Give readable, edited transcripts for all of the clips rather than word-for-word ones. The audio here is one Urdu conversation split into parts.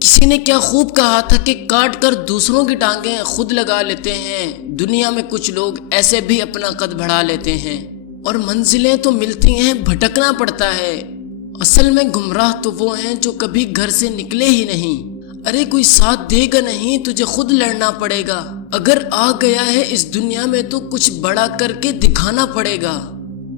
کسی نے کیا خوب کہا تھا کہ کاٹ کر دوسروں کی ٹانگیں خود لگا لیتے ہیں۔ دنیا میں کچھ لوگ ایسے بھی اپنا قد بڑھا لیتے ہیں اور منزلیں تو ملتی ہیں، بھٹکنا پڑتا ہے۔ اصل میں گمراہ تو وہ ہیں جو کبھی گھر سے نکلے ہی نہیں۔ ارے کوئی ساتھ دے گا نہیں، تجھے خود لڑنا پڑے گا۔ اگر آ گیا ہے اس دنیا میں تو کچھ بڑا کر کے دکھانا پڑے گا،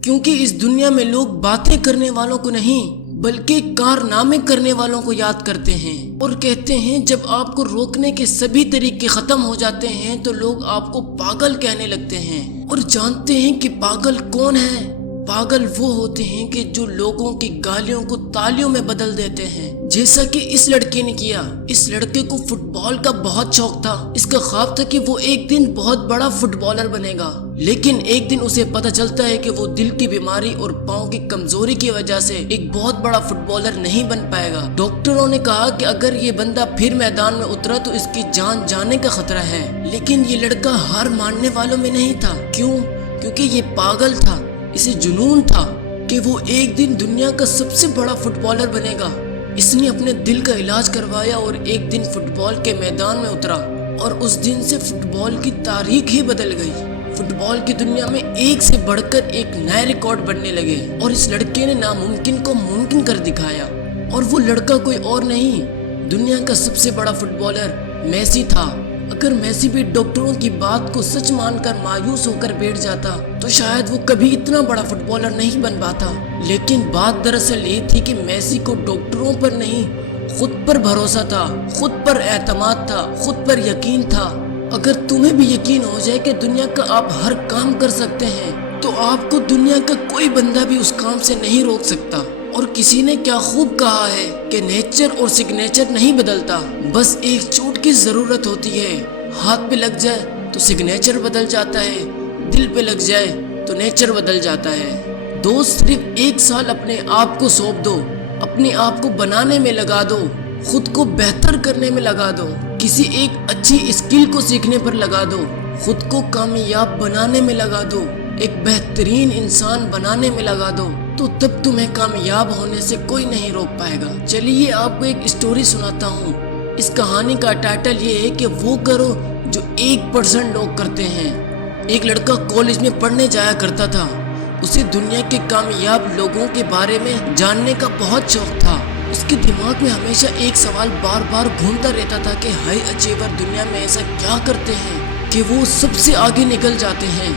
کیونکہ اس دنیا میں لوگ باتیں کرنے والوں کو نہیں بلکہ کارنامے کرنے والوں کو یاد کرتے ہیں، اور کہتے ہیں جب آپ کو روکنے کے سبھی طریقے ختم ہو جاتے ہیں تو لوگ آپ کو پاگل کہنے لگتے ہیں۔ اور جانتے ہیں کہ پاگل کون ہے؟ پاگل وہ ہوتے ہیں کہ جو لوگوں کی گالیوں کو تالیوں میں بدل دیتے ہیں، جیسا کہ اس لڑکے نے کیا۔ اس لڑکے کو فٹ بال کا بہت شوق تھا۔ اس کا خواب تھا کہ وہ ایک دن بہت بڑا فٹ بالر بنے گا، لیکن ایک دن اسے پتہ چلتا ہے کہ وہ دل کی بیماری اور پاؤں کی کمزوری کی وجہ سے ایک بہت بڑا فٹ بالر نہیں بن پائے گا۔ ڈاکٹروں نے کہا کہ اگر یہ بندہ پھر میدان میں اترا تو اس کی جان جانے کا خطرہ ہے، لیکن یہ لڑکا ہار ماننے والوں میں نہیں تھا۔ کیوں؟ کیونکہ یہ پاگل تھا۔ اسے جنون تھا کہ وہ ایک دن دنیا کا سب سے بڑا فٹ بالر بنے گا۔ اس نے اپنے دل کا علاج کروایا اور ایک دن فٹ بال کے میدان میں اترا، اور اس دن سے فٹ بال کی تاریخ ہی بدل گئی۔ فٹ بال کی دنیا میں ایک سے بڑھ کر ایک نئے ریکارڈ بننے لگے، اور اس لڑکے نے ناممکن کو ممکن کر دکھایا۔ اور وہ لڑکا کوئی اور نہیں، دنیا کا سب سے بڑا فٹ بالر میسی تھا۔ اگر میسی بھی ڈاکٹروں کی بات کو سچ مان کر مایوس ہو کر بیٹھ جاتا تو شاید وہ کبھی اتنا بڑا فٹ بالر نہیں بن پاتا۔ لیکن بات دراصل یہ تھی کہ میسی کو ڈاکٹروں پر نہیں، خود پر بھروسہ تھا، خود پر اعتماد تھا، خود پر یقین تھا۔ اگر تمہیں بھی یقین ہو جائے کہ دنیا کا آپ ہر کام کر سکتے ہیں تو آپ کو دنیا کا کوئی بندہ بھی اس کام سے نہیں روک سکتا۔ اور کسی نے کیا خوب کہا ہے کہ نیچر اور سگنیچر نہیں بدلتا، بس ایک چوٹ کی ضرورت ہوتی ہے۔ ہاتھ پہ لگ جائے تو سگنیچر بدل جاتا ہے، دل پہ لگ جائے تو نیچر بدل جاتا ہے۔ دوست صرف 1 سال اپنے آپ کو سونپ دو، اپنے آپ کو بنانے میں لگا دو، خود کو بہتر کرنے میں لگا دو، کسی ایک اچھی اسکل کو سیکھنے پر لگا دو، خود کو کامیاب بنانے میں لگا دو، ایک بہترین انسان بنانے میں لگا دو، تو تب تمہیں کامیاب ہونے سے کوئی نہیں روک پائے گا۔ چلیے آپ کو ایک اسٹوری سناتا ہوں۔ اس کہانی کا ٹائٹل یہ ہے کہ وہ کرو جو 1% لوگ کرتے ہیں۔ ایک لڑکا کالج میں پڑھنے جایا کرتا تھا۔ اسے دنیا کے کامیاب لوگوں کے بارے میں جاننے کا بہت شوق تھا۔ اس کے دماغ میں ہمیشہ ایک سوال بار بار گھومتا رہتا تھا کہ ہائی اچیور دنیا میں ایسا کیا کرتے ہیں کہ وہ سب سے آگے نکل جاتے ہیں۔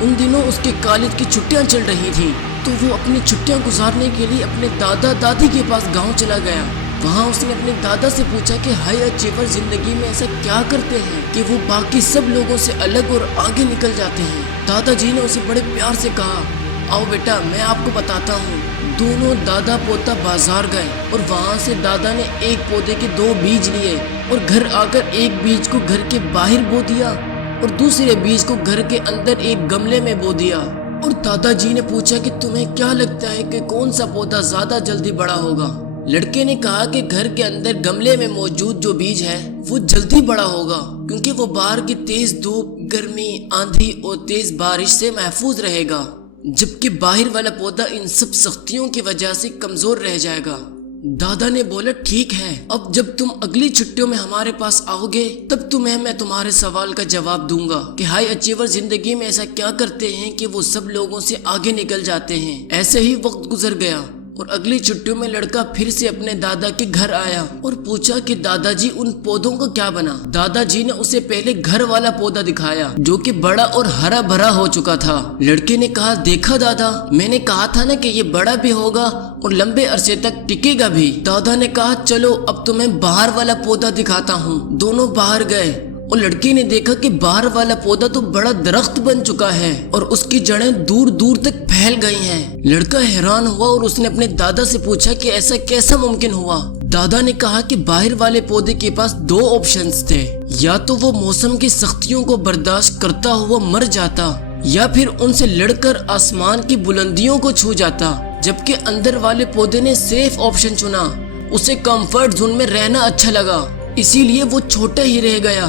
ان دنوں اس کے کالج کی چھٹیاں چل رہی تھیں، تو وہ اپنی چھٹیاں گزارنے کے لیے اپنے دادا دادی کے پاس گاؤں چلا گیا۔ وہاں اس نے اپنے دادا سے پوچھا کہ ہائی اچیور زندگی میں ایسا کیا کرتے ہیں کہ وہ باقی سب لوگوں سے الگ اور آگے نکل جاتے ہیں۔ دادا جی نے اسے بڑے پیار سے کہا، آؤ بیٹا میں آپ کو بتاتا ہوں۔ دونوں دادا پوتا بازار گئے، اور وہاں سے دادا نے ایک پودے کے 2 بیج لیے، اور گھر آ کر ایک بیج کو گھر کے باہر بو دیا اور دوسرے بیج کو گھر کے اندر ایک گملے میں بو دیا۔ اور دادا جی نے پوچھا کہ تمہیں کیا لگتا ہے کہ کون سا پودا زیادہ جلدی بڑا ہوگا؟ لڑکے نے کہا کہ گھر کے اندر گملے میں موجود جو بیج ہے وہ جلدی بڑا ہوگا، کیونکہ وہ باہر کی تیز دھوپ، گرمی، آندھی اور تیز بارش سے محفوظ رہے گا، جبکہ باہر والا پودا ان سب سختیوں کی وجہ سے کمزور رہ جائے گا۔ دادا نے بولا ٹھیک ہے، اب جب تم اگلی چھٹیوں میں ہمارے پاس آؤ گے تب تمہیں میں تمہارے سوال کا جواب دوں گا کہ ہائی اچیور زندگی میں ایسا کیا کرتے ہیں کہ وہ سب لوگوں سے آگے نکل جاتے ہیں۔ ایسے ہی وقت گزر گیا، اور اگلی چھٹیوں میں لڑکا پھر سے اپنے دادا کے گھر آیا اور پوچھا کہ دادا جی ان پودوں کا کیا بنا؟ دادا جی نے اسے پہلے گھر والا پودا دکھایا جو کہ بڑا اور ہرا بھرا ہو چکا تھا۔ لڑکے نے کہا دیکھا دادا، میں نے کہا تھا نا کہ یہ بڑا بھی ہوگا اور لمبے عرصے تک ٹکے گا بھی۔ دادا نے کہا چلو اب تمہیں باہر والا پودا دکھاتا ہوں۔ دونوں باہر گئے اور لڑکی نے دیکھا کہ باہر والا پودا تو بڑا درخت بن چکا ہے اور اس کی جڑیں دور دور تک پھیل گئی ہیں۔ لڑکا حیران ہوا اور اس نے اپنے دادا سے پوچھا کہ ایسا کیسا ممکن ہوا؟ دادا نے کہا کہ باہر والے پودے کے پاس 2 آپشنز تھے، یا تو وہ موسم کی سختیوں کو برداشت کرتا ہوا مر جاتا، یا پھر ان سے لڑ کر آسمان کی بلندیوں کو چھو جاتا، جبکہ اندر والے پودے نے سیف آپشن چنا۔ اسے کمفرٹ زون میں رہنا اچھا لگا، اسی لیے وہ چھوٹا ہی رہ گیا